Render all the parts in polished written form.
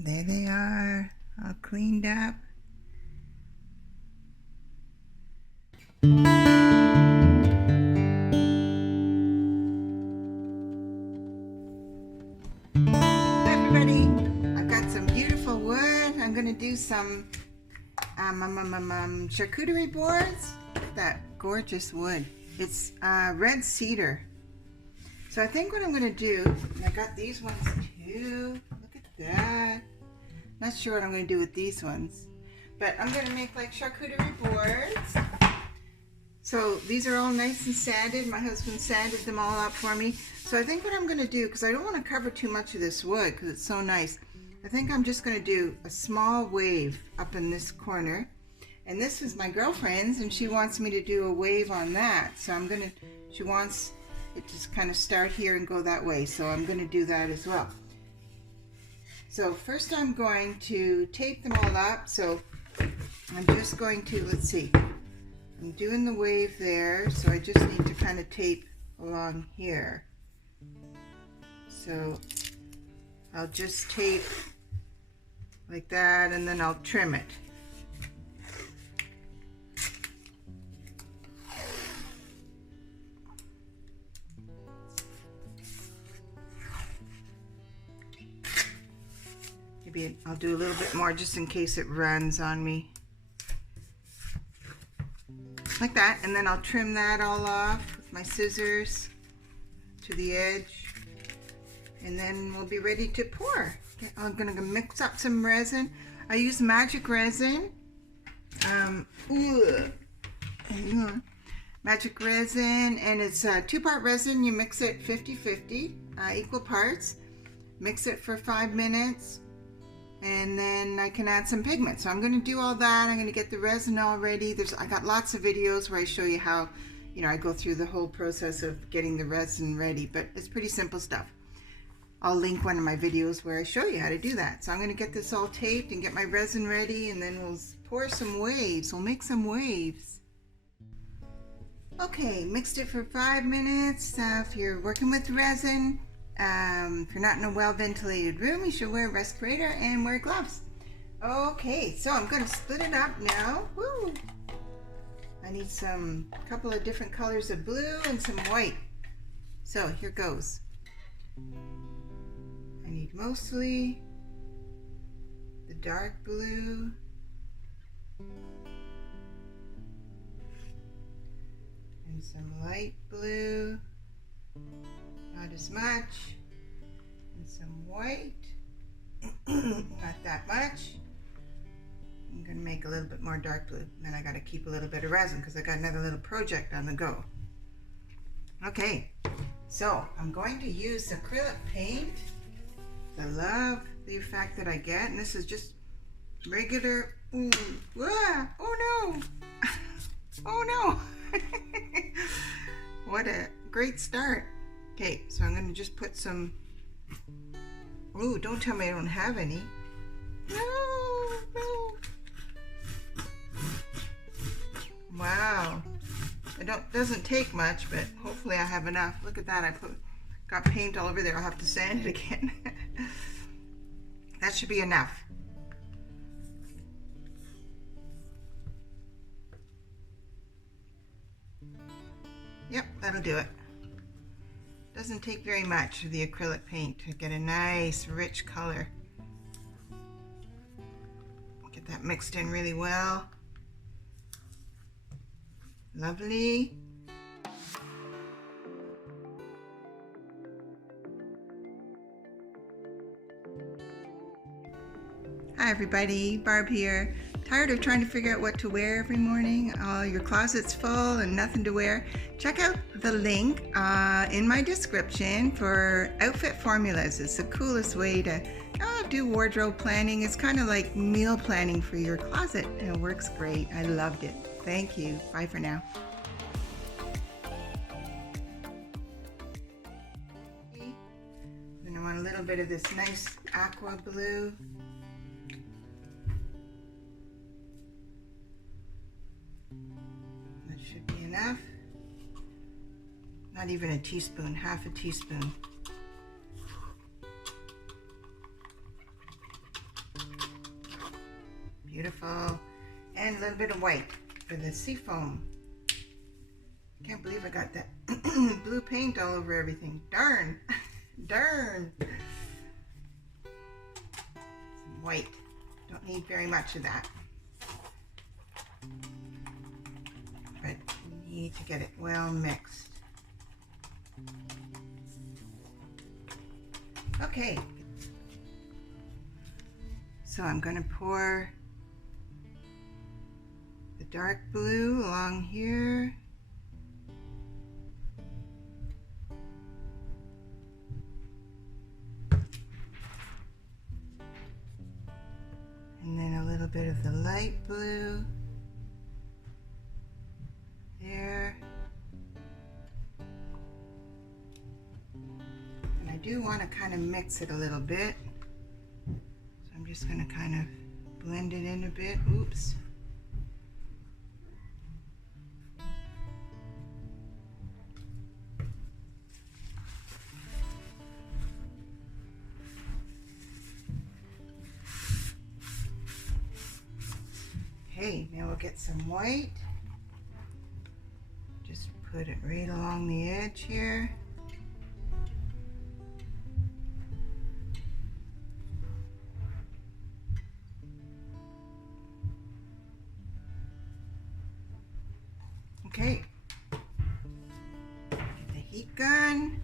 There they are, all cleaned up. Hi everybody, I've got some beautiful wood. I'm going to do some charcuterie boards. Look at that gorgeous wood. It's red cedar. So I think what I'm going to do, and I got these ones too. Look at that. Not sure what I'm going to do with these ones, but I'm going to make like charcuterie boards. So these are all nice and sanded. My husband sanded them all up for me. So I think what I'm going to do, because I don't want to cover too much of this wood because it's so nice, I think I'm just going to do a small wave up in this corner. And this is my girlfriend's, and she wants me to do a wave on that. So she wants it to kind of start here and go that way. So I'm going to do that as well. So first I'm going to tape them all up. So I'm just going to, let's see, I'm doing the wave there. So I just need to kind of tape along here. So I'll just tape like that, and then I'll trim it. Maybe I'll do a little bit more just in case it runs on me. Like that, and then I'll trim that all off with my scissors to the edge, and then we'll be ready to pour. Okay, I'm gonna mix up some resin. I use Magic Resin. Magic Resin, and it's a 2-part resin. You mix it 50-50, equal parts. Mix it for 5 minutes. And then I can add some pigment. So I'm going to do all that. I'm going to get the resin all ready. I got lots of videos where I show you how, I go through the whole process of getting the resin ready, but it's pretty simple stuff. I'll link one of my videos where I show you how to do that. So I'm going to get this all taped and get my resin ready, and then we'll pour some waves. We'll make some waves. Okay, mixed it for 5 minutes. If you're working with resin, if you're not in a well-ventilated room, you should wear a respirator and wear gloves. Okay, so I'm going to split it up now. Woo! I need a couple of different colors of blue and some white. So here goes. I need mostly the dark blue. And some light blue. Not as much, and some white, not that much. I'm going to make a little bit more dark blue, and then I got to keep a little bit of resin because I got another little project on the go. Okay, so I'm going to use acrylic paint. I love the effect that I get, and this is just regular. Ooh, ah, oh no, oh no. What a great start. Okay, so I'm going to just put some, ooh, don't tell me I don't have any. No. Wow. Doesn't take much, but hopefully I have enough. Look at that, got paint all over there. I'll have to sand it again. That should be enough. Yep, that'll do it. Doesn't take very much of the acrylic paint to get a nice rich color. Get that mixed in really well. Lovely. Hi everybody, Barb here. Tired of trying to figure out what to wear every morning? Your closet's full and nothing to wear? Check out the link in my description for outfit formulas. It's the coolest way to do wardrobe planning. It's kind of like meal planning for your closet, and it works great. I loved it. Thank you. Bye for now. And I want a little bit of this nice aqua blue. Should be enough. Not even a teaspoon, half a teaspoon. Beautiful. And a little bit of white for the seafoam. Can't believe I got that blue paint all over everything. Darn. Darn. Some white. Don't need very much of that. But you need to get it well mixed. Okay. So I'm going to pour the dark blue along here. And then a little bit of the light blue there. And I do want to kind of mix it a little bit. So I'm just going to kind of blend it in a bit. Oops. Okay, now we'll get some white. Just put it right along the edge here. Okay. Get the heat gun.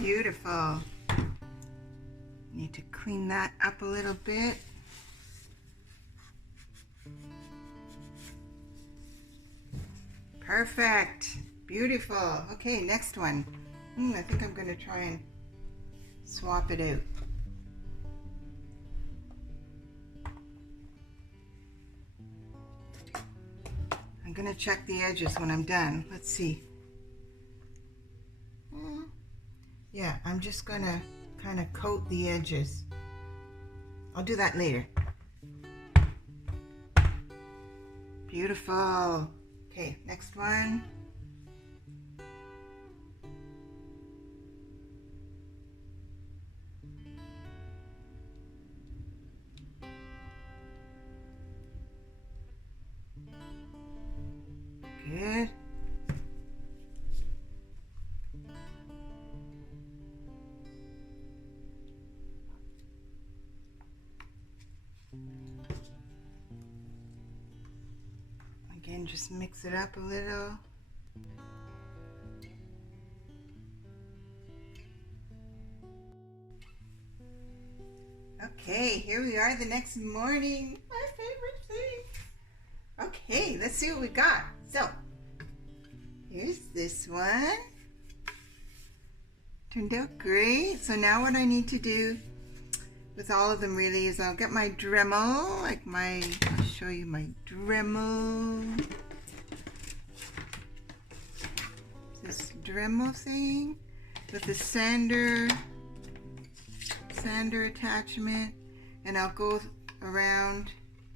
Beautiful. Need to clean that up a little bit. Perfect. Beautiful. Okay, next one. I think I'm going to try and swap it out. I'm going to check the edges when I'm done. Let's see. Yeah, I'm just going to kind of coat the edges. I'll do that later. Beautiful. Okay, next one. Good. Again, just mix it up a little. Okay, here we are the next morning. My favorite thing. Okay, let's see what we got. So, here's this one. Turned out great. So now what I need to do with all of them really is I'll get my Dremel, I'll show you my Dremel. This Dremel thing with the sander attachment, and I'll go around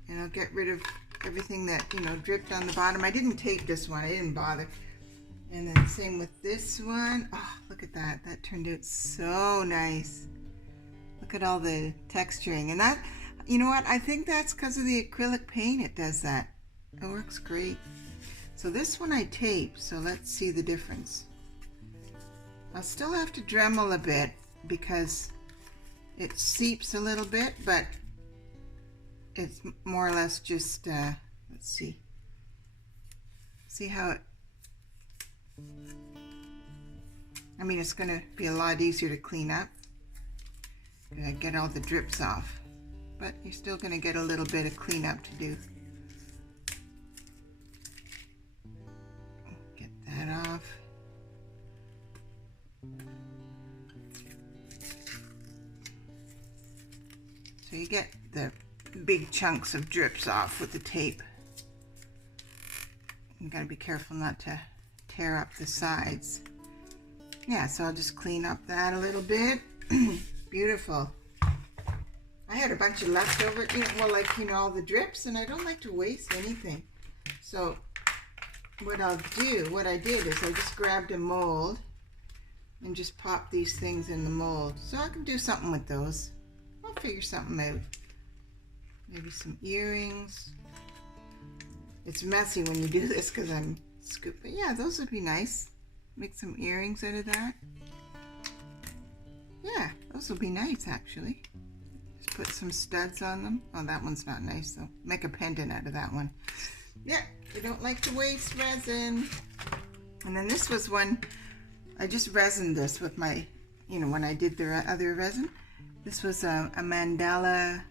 and I'll get rid of everything that, dripped on the bottom. I didn't tape this one, I didn't bother. And then same with this one. Oh, look at that. That turned out so nice. Look at all the texturing. And that, you know what? I think that's because of the acrylic paint it does that. It works great. So this one I tape, so let's see the difference. I'll still have to Dremel a bit because it seeps a little bit, but it's more or less just, let's see. See how it, I mean, it's going to be a lot easier to clean up. Get all the drips off, but you're still going to get a little bit of cleanup to do. that off. So you get the big chunks of drips off with the tape. You gotta be careful not to tear up the sides. Yeah, so I'll just clean up that a little bit. Beautiful. I had a bunch of leftover, all the drips, and I don't like to waste anything. So what I did is I just grabbed a mold and just popped these things in the mold. So I can do something with those. I'll figure something out. Maybe some earrings. It's messy when you do this because I'm scooping. Yeah, those would be nice. Make some earrings out of that. Yeah, those will be nice actually. Just put some studs on them. Oh, that one's not nice though. Make a pendant out of that one. Yeah, we don't like to waste resin. And then this was one, I just resined this with my, when I did the other resin. This was a mandala,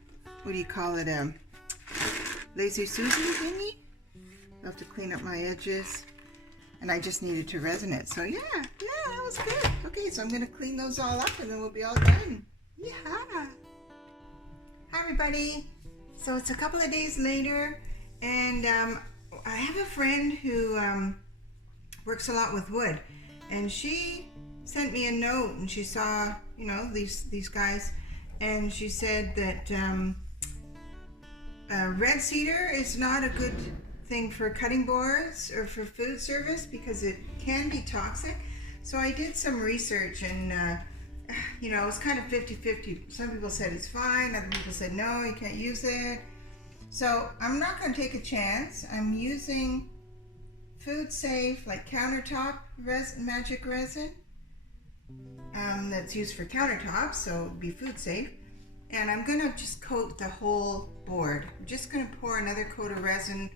what do you call it, a Lazy Susan thingy. I'll have to clean up my edges. And I just needed to resin it. So yeah, that was good. Okay, so I'm gonna clean those all up and then we'll be all done. Yeah. Hi everybody. So it's a couple of days later and I have a friend who works a lot with wood, and she sent me a note and she saw, these guys, and she said that red cedar is not a good thing for cutting boards or for food service because it can be toxic. So I did some research and it was kind of 50-50. Some people said it's fine, other people said no, you can't use it. So I'm not going to take a chance. I'm using food safe, like countertop magic resin that's used for countertops, so it'll be food safe. And I'm going to just coat the whole board. I'm just going to pour another coat of resin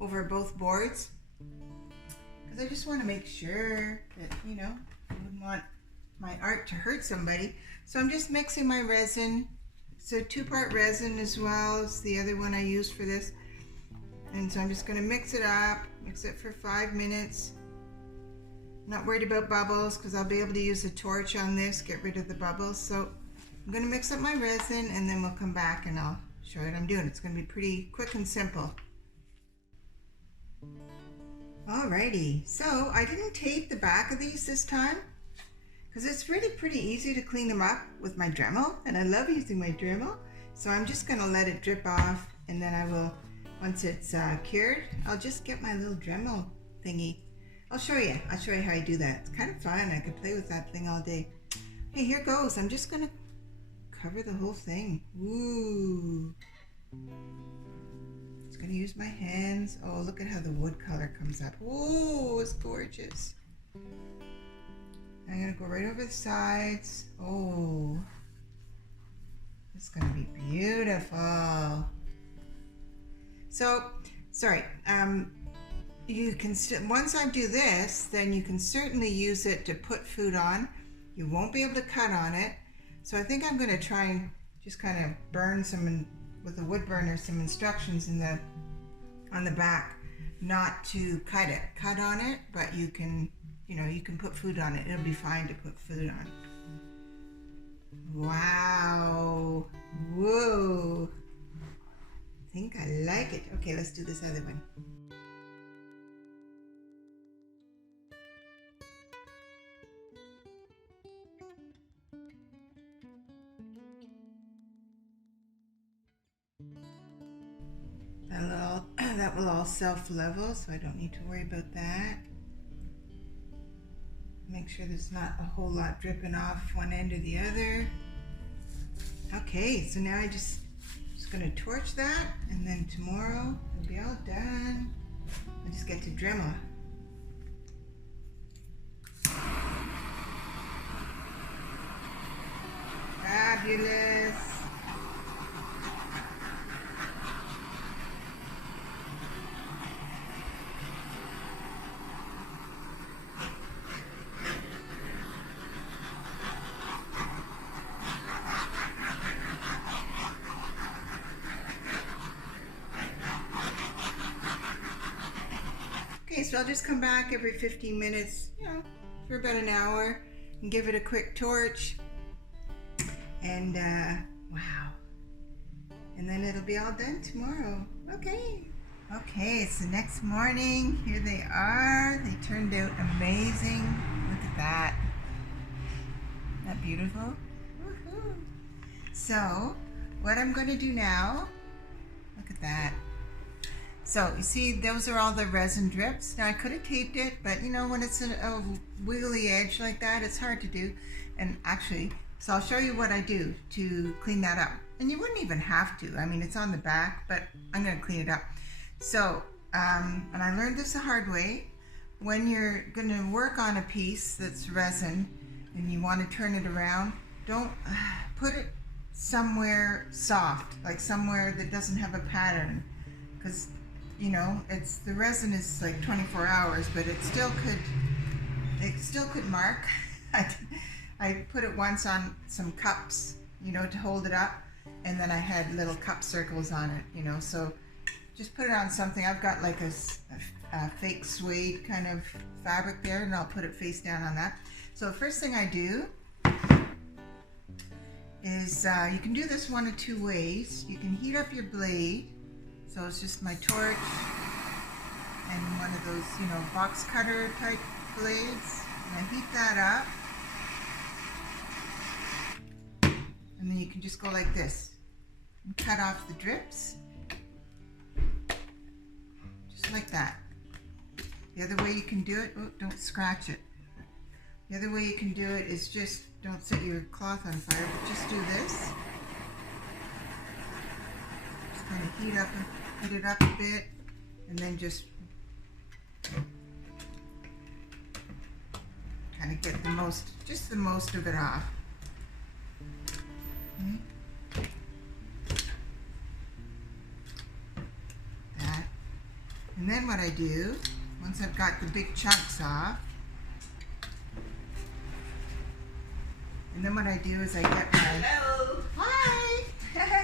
over both boards because I just want to make sure that I wouldn't want my art to hurt somebody. So I'm just mixing my resin. So 2-part resin as well as the other one I used for this, and so I'm just going to mix it up, mix it for 5 minutes. I'm not worried about bubbles because I'll be able to use a torch on this, get rid of the bubbles. So I'm going to mix up my resin and then we'll come back and I'll show you what I'm doing. It's going to be pretty quick and simple. Alrighty, so I didn't tape the back of these this time because it's really pretty easy to clean them up with my Dremel, and I love using my Dremel. So I'm just going to let it drip off, and then I will, once it's cured, I'll just get my little Dremel thingy. I'll show you how I do that. It's kind of fun. I could play with that thing all day. Okay, here goes. I'm just going to cover the whole thing. Ooh. Just going to use my hands. Oh, look at how the wood color comes up. Whoa, it's gorgeous. I'm going to go right over the sides. Oh, it's going to be beautiful. So, sorry, you can once I do this, then you can certainly use it to put food on. You won't be able to cut on it. So I think I'm going to try and just kind of burn some with a wood burner, some instructions on the back, not to cut on it, but you can put food on it. It'll be fine to put food on. Wow. Whoa. I think I like it. Okay, let's do this other one. That will all self-level, so I don't need to worry about that. Make sure there's not a whole lot dripping off one end or the other. Okay, so now I just gonna torch that, and then tomorrow it'll be all done. I just get to Dremel. Fabulous. Okay, so I'll just come back every 15 minutes, you know, for about an hour and give it a quick torch. And wow. And then it'll be all done tomorrow. Okay. Okay, it's the next morning. Here they are. They turned out amazing. Look at that. Isn't that beautiful? Woohoo. So, what I'm going to do now, look at that. So, you see, those are all the resin drips. Now, I could have taped it, but you know, when it's a wiggly edge like that, it's hard to do. And actually, so I'll show you what I do to clean that up. And you wouldn't even have to. I mean, it's on the back, but I'm going to clean it up. So, and I learned this the hard way. When you're going to work on a piece that's resin and you want to turn it around, don't put it somewhere soft, like somewhere that doesn't have a pattern. Because, you know, it's the resin is like 24 hours, but it still could mark. I put it once on some cups, you know, to hold it up. And then I had little cup circles on it, you know, so just put it on something. I've got like a fake suede kind of fabric there, and I'll put it face down on that. So the first thing I do is you can do this one of two ways. You can heat up your blade. So it's just my torch and one of those, you know, box cutter type blades. And I heat that up. And then you can just go like this and cut off the drips, just like that. The other way you can do it, oh, don't scratch it. The other way you can do it is just, don't set your cloth on fire, but just do this. Just kind of heat it up a bit, and then just kind of get the most of it off. Okay. That. And then what I do, once I've got the big chunks off, and then what I do is I get my... Hello! Hi!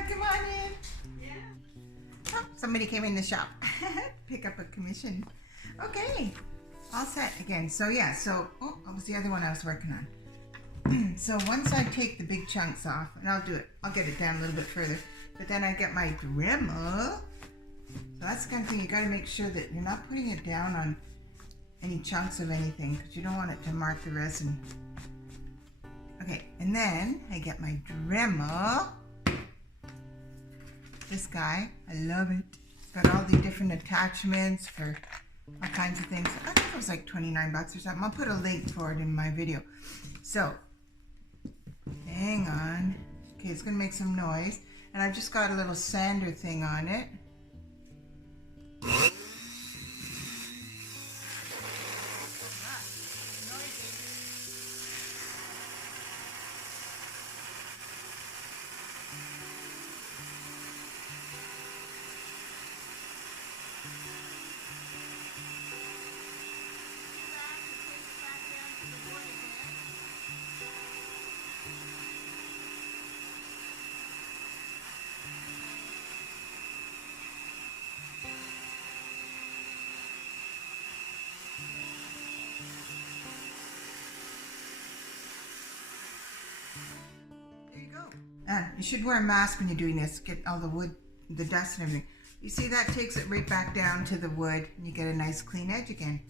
Come on in! Yeah. Oh, somebody came in the shop. Pick up a commission. Okay, all set again. So yeah, so, oh, what was the other one I was working on? So once I take the big chunks off, and I'll get it down a little bit further, but then I get my Dremel. So that's the kind of thing, you got to make sure that you're not putting it down on any chunks of anything, because you don't want it to mark the resin. Okay, and then I get my Dremel. This guy, I love it. It's got all the different attachments for all kinds of things. I think it was like 29 bucks or something. I'll put a link for it in my video. So, hang on. Okay, it's gonna make some noise. And I've just got a little sander thing on it. You should wear a mask when you're doing this, get all the wood, the dust and everything. You see, that takes it right back down to the wood and you get a nice clean edge again.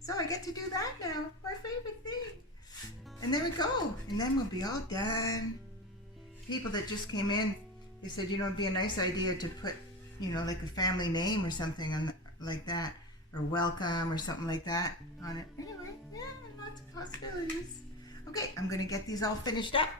So I get to do that now, my favorite thing. And there we go, and then we'll be all done. People that just came in, they said, you know, it'd be a nice idea to put, you know, like a family name or something on like that, or welcome or something like that on it. Anyway, yeah, lots of possibilities. Okay, I'm gonna get these all finished up.